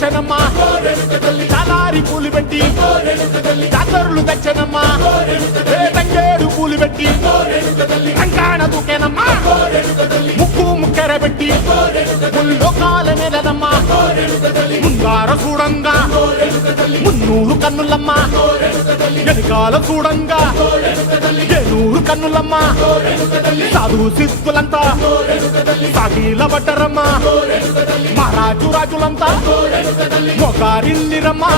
తెచ్చనమ్మా చాలారి పూలు పెట్టి జాతరులు తెచ్చనమ్మా తంగేడు పూలు పెట్టి రంగాణ దూకేనమ్మా ముక్కు ముక్కెర పెట్టి ముల్లోకాల మీదనమ్మా ముంగార చూడంగా మున్నూరు కన్నులమ్మా వెనకాల చూడంగా ఏనూరు కన్నులమ్మా సాధు సిద్ధులంతా సాగిల పడ్డరమ్మా మహారాజు రాజులంతా మొగారిల్లిరమ్మా